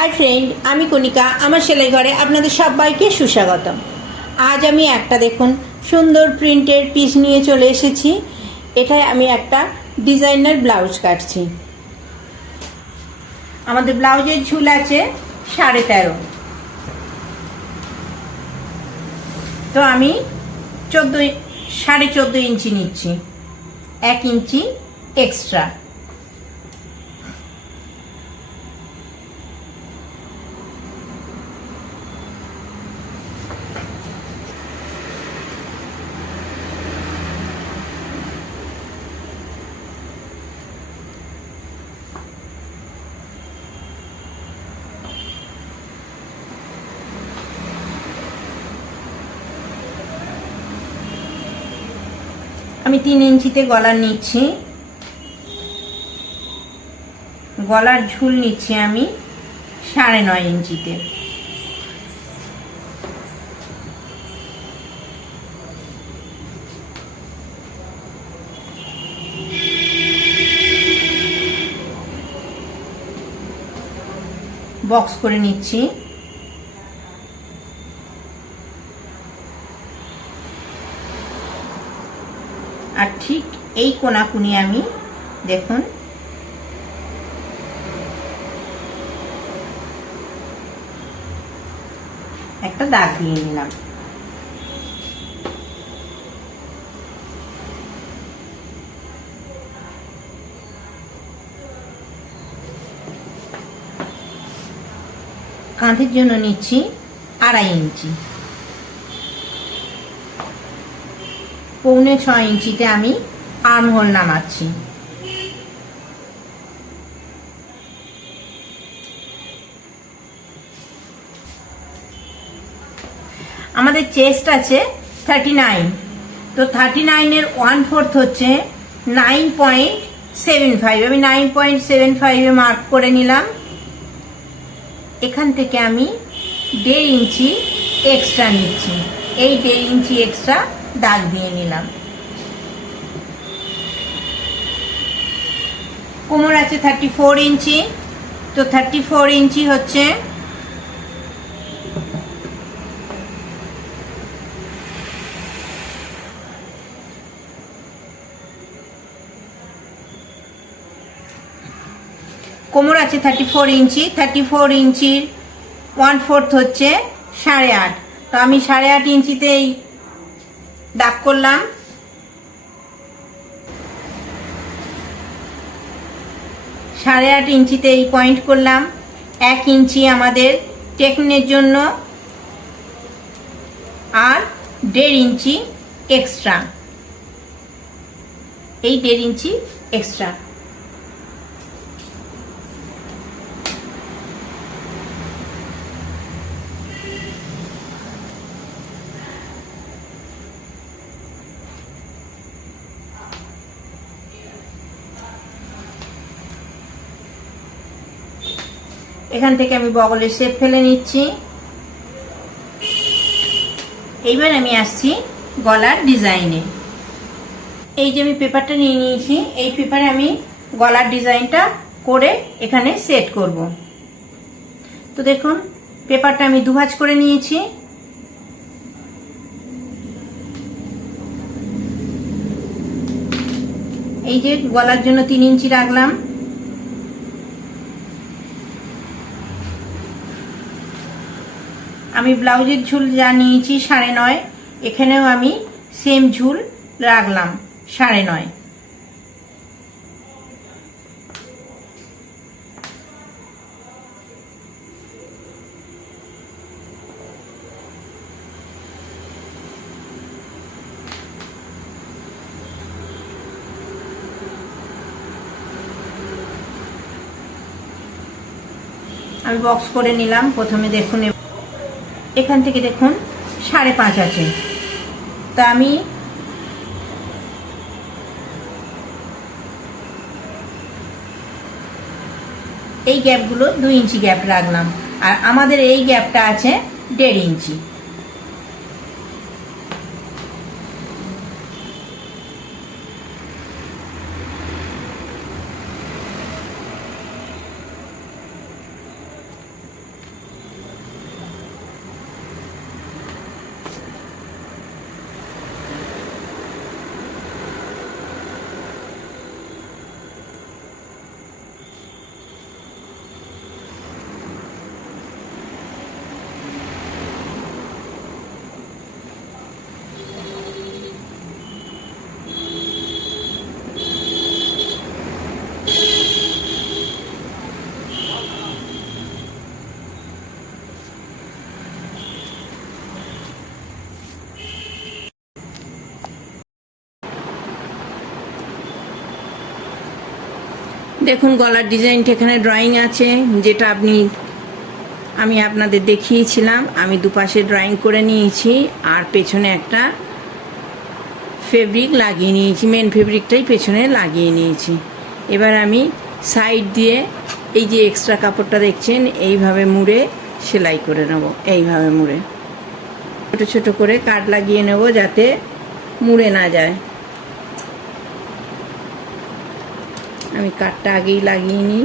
Hi friend, আমি কণিকা, আমার সেলাই ঘরে আপনাদের সবাইকে সুস্বাগতম। আজ আমি একটা দেখুন, সুন্দর প্রিন্টের পিস নিয়ে চলে এসেছি। এটায় আমি একটা ডিজাইনার ব্লাউজ কাটছি। আমাদের ব্লাউজের ঝুল আছে সাড়ে তেরো। তো আমি চোদ্দ, সাড়ে চোদ্দ ইঞ্চি নিচ্ছি। এক ইঞ্চি এক্সট্রা। আমি তিন ইঞ্চিতে গলার নিচ্ছি। গলার ঝুল নিচ্ছি আমি সাড়ে নয় ইঞ্চিতে। বক্স করে নিচ্ছি আর ঠিক এই কোনাকুনি আমি, দেখুন। একটা দাগ দিয়ে নিলাম। কাঁধের জন্য নিচ্ছি আড়াই ইঞ্চি। পৌনে ছয় ইঞ্চিতে আমি আর্মহোল নামাচ্ছি। আমাদের চেস্ট আছে থার্টি নাইন তো থার্টি নাইনের ওয়ান ফোর্থ হচ্ছে নাইন পয়েন্ট সেভেন ফাইভ আমি নাইন পয়েন্ট সেভেন ফাইভে মার্ক করে নিলাম। এখান থেকে আমি দেড় ইঞ্চি এক্সট্রা নিচ্ছি। এই দেড় ইঞ্চি এক্সট্রা দাগ দিয়ে নিলাম। কোমর আছে থার্টি ফোর ইঞ্চি, তো থার্টি ফোর ইঞ্চি হচ্ছে কোমর আছে thirty four inch thirty four ইঞ্চির ওয়ান ফোর্থ হচ্ছে সাড়ে আট। তো আমি সাড়ে আট ইঞ্চিতেই দাগ করলাম। সাড়ে আট ইঞ্চিতে এই পয়েন্ট করলাম। এক ইঞ্চি আমাদের টেকনের জন্য আর দেড় ইঞ্চি এক্সট্রা এই দেড় ইঞ্চি এক্সট্রা এখান থেকে আমি বগলের শেপ ফেলে নিচ্ছি। এইবার আমি আসছি গলার ডিজাইনে এই যে আমি পেপারটা নিয়ে নিয়েছি, এই পেপারে আমি গলার ডিজাইনটা করে এখানে সেট করব। তো দেখুন পেপারটা আমি দুভাজ করে নিয়েছি। এই যে গলার জন্য তিন ইঞ্চি রাখলাম। আমি ব্লাউজের ঝুল যা নিয়েছি সাড়ে নয়, এখানেও আমি সেম ঝুল রাখলাম সাড়ে নয়। আমি বক্স করে নিলাম, প্রথমে দেখুন এখান থেকে দেখুন, সাড়ে পাঁচ আছে। তো আমি এই গ্যাপগুলো দুই ইঞ্চি গ্যাপ রাখলাম। আর আমাদের এই গ্যাপটা আছে দেড় ইঞ্চি। দেখুন, গলার ডিজাইনটা এখানে ড্রয়িং আছে, যেটা আপনি, আমি আপনাদের দেখিয়েছিলাম। আমি দুপাশে ড্রয়িং করে নিয়েছি, আর পেছনে একটা ফেব্রিক লাগিয়ে নিয়েছি মেন ফেব্রিকটাই পেছনে লাগিয়ে নিয়েছি। এবার আমি সাইড দিয়ে এই যে এক্সট্রা কাপড়টা দেখছেন, এইভাবে মুড়ে সেলাই করে নেব, এইভাবে মুড়ে। ছোটো ছোটো করে কাট লাগিয়ে নেব যাতে মুড়ে না যায়। আমি কাঠটা আগেই লাগিয়ে নিই।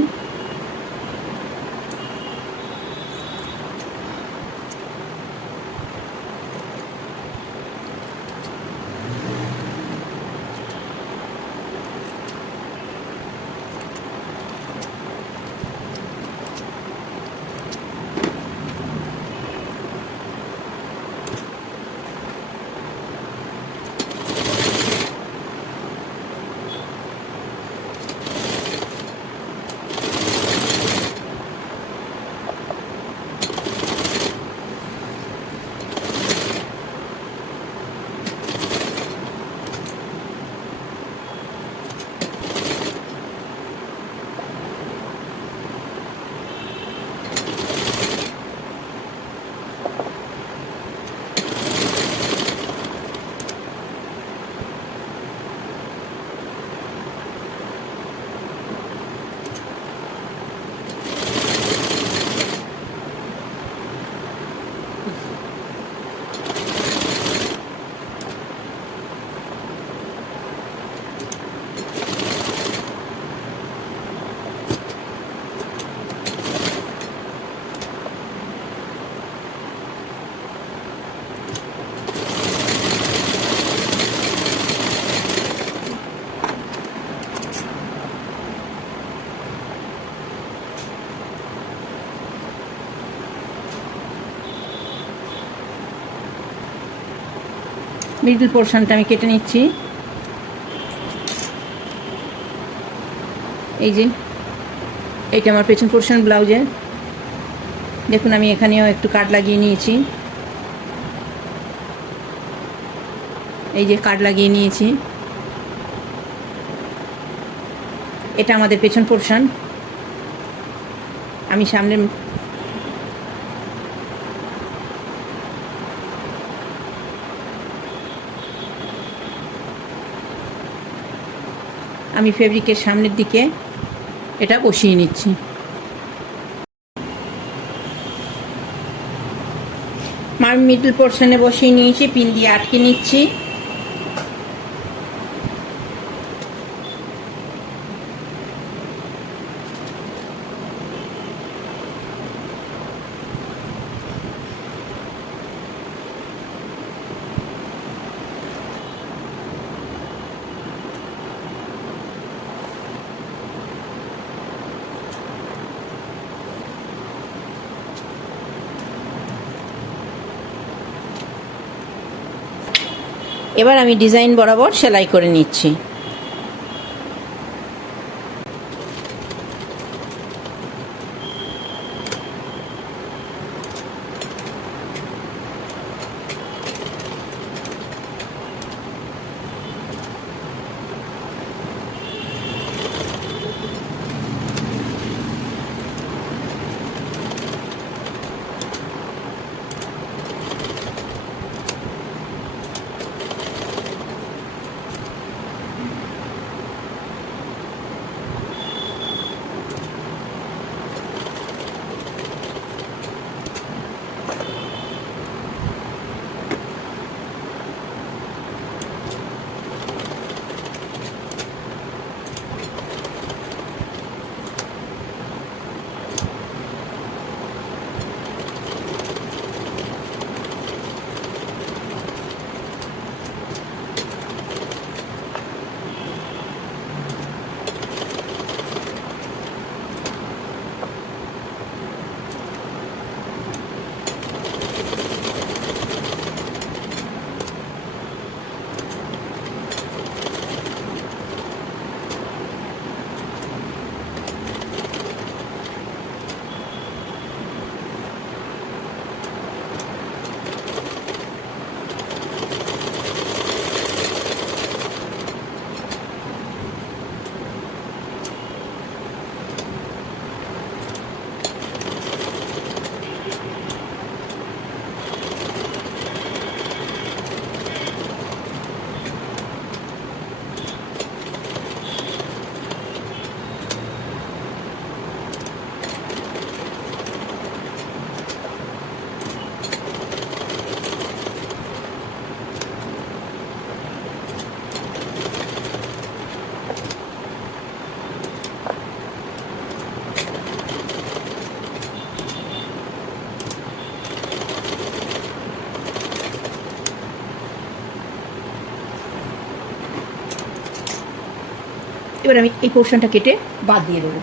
মিডল পোর্শনটা আমি কেটে নিচ্ছি। এই যে, এটা আমার পেছন পোর্শন ব্লাউজে দেখুন, আমি এখানেও একটু কাট লাগিয়ে নিয়েছি। এই যে কাট লাগিয়ে নিয়েছি। এটা আমাদের পেছন পোর্শন। আমি সামনে আমি ফেব্রিকের সামনের দিকে এটা বসিয়ে নিচ্ছি। মার মিডল পোর্শনে বসিয়ে নিয়েছি, পিন দিয়ে আটকে নিচ্ছি। এবার আমি ডিজাইন বরাবর সেলাই করে নিচ্ছি। এবার আমি এই পোর্শনটা কেটে বাদ দিয়ে দেবো।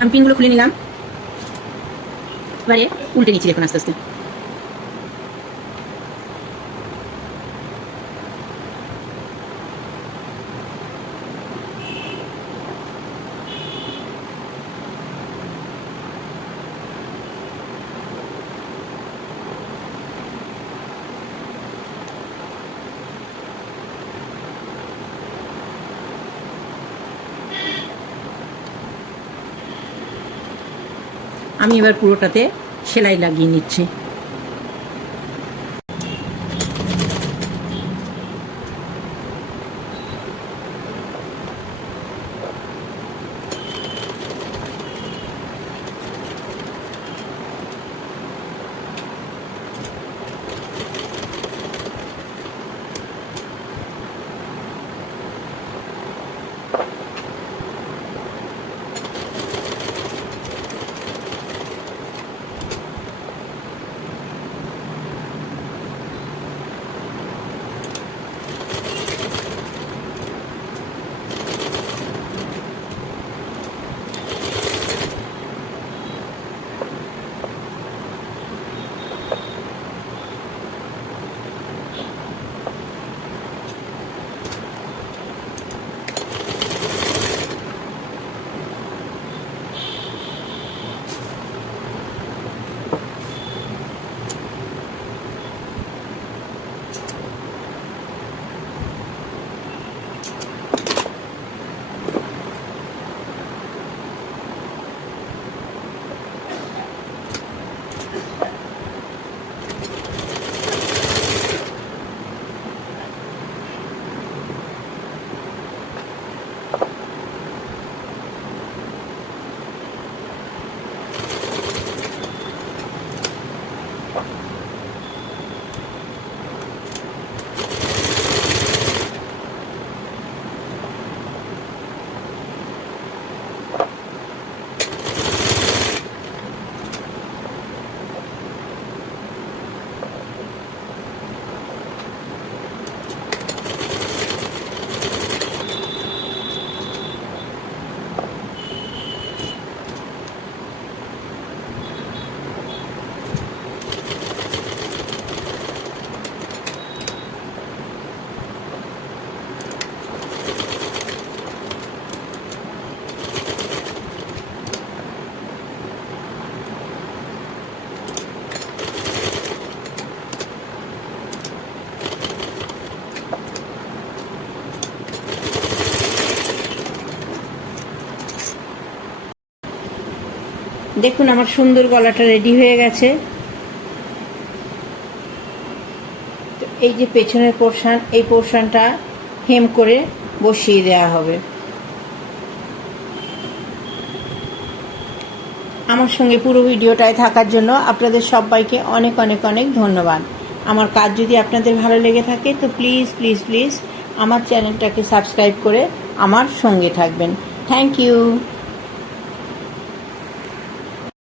আমি পিনগুলো খুলে নিলাম। এবারে উল্টে নিচ্ছি দেখুন আস্তে আস্তে। আমি এবার পুরোটাতে সেলাই লাগিয়ে নিচ্ছি। দেখুন আমার সুন্দর গলাটা রেডি হয়ে গেছে। এই যে পেছনের পোর্শন এই পোর্শনটা হেম করে বসিয়ে দেওয়া হবে। আমার সঙ্গে পুরো ভিডিওটায় থাকার জন্য আপনাদের সবাইকে অনেক অনেক অনেক ধন্যবাদ। আমার কাজ যদি আপনাদের ভালো লেগে থাকে, তো প্লিজ প্লিজ প্লিজ আমার চ্যানেলটাকে সাবস্ক্রাইব করে আমার সঙ্গে থাকবেন। Thank you